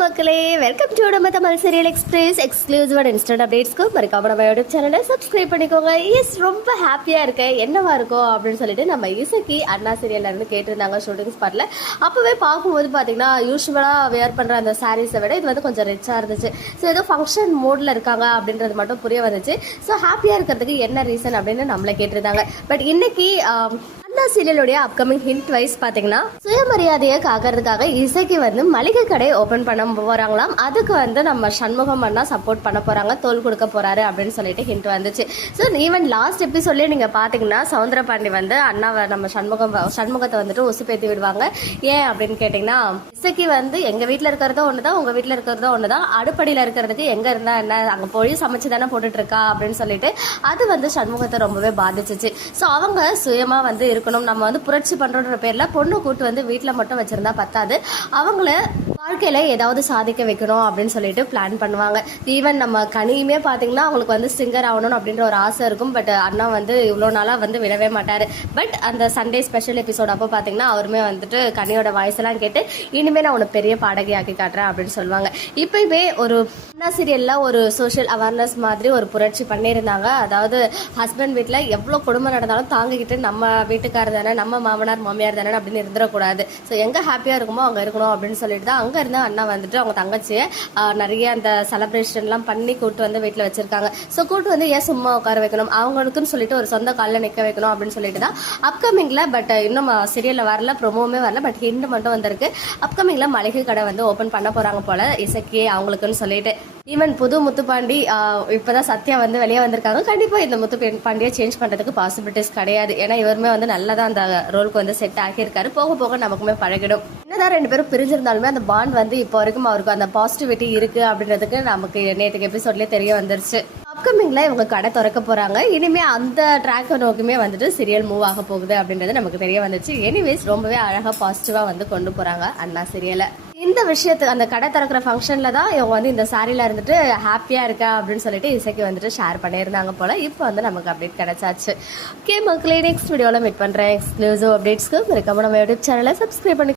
மக்களே welcome to நம்ம Tamil serial express exclusive instant அப்டேட்ஸ்க்கு மறக்காம நம்ம யூடியூப் சேனலை சப்ஸ்கிரைப் பண்ணிக்கோங்க. எஸ் ரொம்ப ஹாப்பியாக இருக்கேன் என்னவா இருக்கும் அப்படின்னு சொல்லிட்டு நம்ம இசக்கி அண்ணா சீரியல்ல இருந்து கேட்டிருந்தாங்க ஷூட்டிங் ஸ்பாட்டில் அப்போவே பார்க்கும்போது பார்த்தீங்கன்னா யூஸ்வலாக வேர் பண்ணுற அந்த சாரீஸை விட இது வந்து கொஞ்சம் ரிச்சாக இருந்துச்சு. ஸோ ஏதோ ஃபங்க்ஷன் மோடில் இருக்காங்க அப்படின்றது மட்டும் புரிய வந்துச்சு. ஸோ ஹாப்பியாக இருக்கிறதுக்கு என்ன ரீசன் அப்படின்னு நம்மளை கேட்டிருந்தாங்க. பட் இன்னைக்கு ஆம், சீரியலுடைய அப்கமிங் ஹிண்ட் வைஸ் பாத்தீங்கன்னா சுயமரியாதையை காக்கிறதுக்காக இசைக்கு வந்து மளிகை கடை ஓபன் பண்ண போறாங்களாம். அதுக்கு வந்து நம்ம சண்முகம் அண்ணா சப்போர்ட் பண்ண போறாங்க தோல் கொடுக்க போறாரு அப்படின்னு சொல்லிட்டு ஹிண்ட் வந்துச்சு. ஸோ ஈவன் லாஸ்ட் எபிசோட்லயே நீங்க பாத்தீங்கன்னா சவுந்தர பாண்டி வந்து அண்ணாவை நம்ம சண்முகம் சண்முகத்தை வந்துட்டு உசுப்பேத்தி விடுவாங்க. ஏன் அப்படின்னு கேட்டீங்கன்னா இசைக்கு வந்து எங்க வீட்டுல இருக்கிறதோ ஒண்ணுதான் உங்க வீட்டுல இருக்கிறதோ ஒண்ணுதான். அடுப்படியில இருக்கிறதுக்கு எங்க இருந்தா என்ன? அங்க போய் சமைச்சு தானே போட்டுட்டு இருக்கா அப்படின்னு சொல்லிட்டு அது வந்து சண்முகத்தை ரொம்பவே பாதிச்சிச்சு. ஸோ அவங்க சுயமா வந்து இருக்கணும். நம்ம வந்து புரட்சி பண்றோன்ற பேர்ல பொண்ணு கூட்டு வந்து வீட்டில் மட்டும் வச்சிருந்தா பத்தாது. அவங்கள வாழ்க்கையில் ஏதாவது சாதிக்க வைக்கணும் அப்படின்னு சொல்லிட்டு பிளான் பண்ணுவாங்க. ஈவன் நம்ம கனியுமே பார்த்தீங்கன்னா அவங்களுக்கு வந்து சிங்கர் ஆகணும் அப்படின்ற ஒரு ஆசை இருக்கும். பட் அண்ணா வந்து இவ்வளோ நாளாக வந்து விடவே மாட்டார். பட் அந்த சண்டே ஸ்பெஷல் எபிசோட் அப்போ பார்த்தீங்கன்னா அவருமே வந்துட்டு கனியோட வாய்ஸ் எல்லாம் கேட்டு இனிமே நான் உனக்கு பெரிய பாடகி ஆக்கி காட்டுறேன் அப்படின்னு சொல்லுவாங்க. இப்பயுமே ஒரு அண்ணா சீரியலில் ஒரு சோஷியல் அவேர்னஸ் மாதிரி ஒரு புரட்சி பண்ணியிருந்தாங்க. அதாவது ஹஸ்பண்ட் வீட்டில் எவ்வளோ குடும்பம் நடந்தாலும் தாங்கிக்கிட்டு நம்ம வீட்டுக்காரர் தானே நம்ம மாமனார் மாமியார் தானே அப்படின்னு இருந்துடக்கூடாது. ஸோ எங்கே ஹாப்பியாக இருக்குமோ அங்கே இருக்கணும் அப்படின்னு சொல்லிட்டு தான் அங்கே இருந்து அண்ணா வந்துட்டு அவங்க தங்கச்சியை நிறைய அந்த செலப்ரேஷன்லாம் பண்ணி கூட்டு வந்து வீட்டில் வச்சிருக்காங்க. ஸோ கூட்டு வந்து ஏன் சும்மா உட்கார வைக்கணும்? அவங்களுக்குன்னு சொல்லிட்டு ஒரு சொந்த காலில் நிற்க வைக்கணும் அப்படின்னு சொல்லிட்டு தான் அப்கமிங்கில் பட் இன்னும் சீரியலில் வரல ப்ரொமோவுமே வரல பட் ஹிண்ட் மட்டும் வந்திருக்கு. அப்கமிங்கில் மளிகை கடை வந்து ஓப்பன் பண்ண போகிறாங்க போல் இசக்கி அவங்களுக்குன்னு சொல்லிட்டு. ஈவன் புது முத்துப்பாண்டி இப்போதான் சத்யா வந்து வெளியே வந்திருக்காங்க. கண்டிப்பாக இந்த முத்து பாண்டியை சேஞ்ச் பண்ணுறதுக்கு பாசிபிலிட்டிஸ் கிடையாது. ஏன்னா இவருமே வந்து நல்லா தான் அந்த ரோலுக்கு வந்து செட் ஆகியிருக்காரு. போக போக நமக்குமே பழகிடும். என்னதான் ரெண்டு பேரும் பிரிஞ்சிருந்தாலுமே அந்த பாண்ட் வந்து இப்போ வரைக்கும் அவருக்கு அந்த பாசிட்டிவிட்டி இருக்கு அப்படின்றதுக்கு நமக்கு நேற்றுக்கு எபிசோட்லயே தெரிய வந்துருச்சு. அப்கமிங்ல இவங்க கடை திறக்க போறாங்க. இனிமே அந்த ட்ராக்கை நோக்குமே வந்துட்டு சீரியல் மூவ் ஆக போகுது அப்படின்றது நமக்கு தெரிய வந்துச்சு எனிவேஸ் ரொம்பவே அழகா பாசிட்டிவா வந்து கொண்டு போறாங்க அண்ணா சீரியலை இந்த விஷயத்து அந்த கடை திறக்கிற ஃபங்க்ஷனில் தான் இவங்க வந்து இந்த சாரியில் இருந்துட்டு ஹாப்பியாக இருக்கா அப்படின்னு சொல்லிட்டு இசைக்கு வந்துட்டு ஷேர் பண்ணியிருந்தாங்க போல். இப்போ வந்து நமக்கு அப்டேட் கிடைச்சாச்சு. ஓகே மக்களே நெக்ஸ்ட் வீடியோவில் மீட் பண்ணுறேன் எக்ஸ்க்ளூசிவ் அப்டேட்ஸ்க்கு மறக்காம நம்ம யூடியூப் சேனலை சப்ஸ்கிரைப் பண்ணி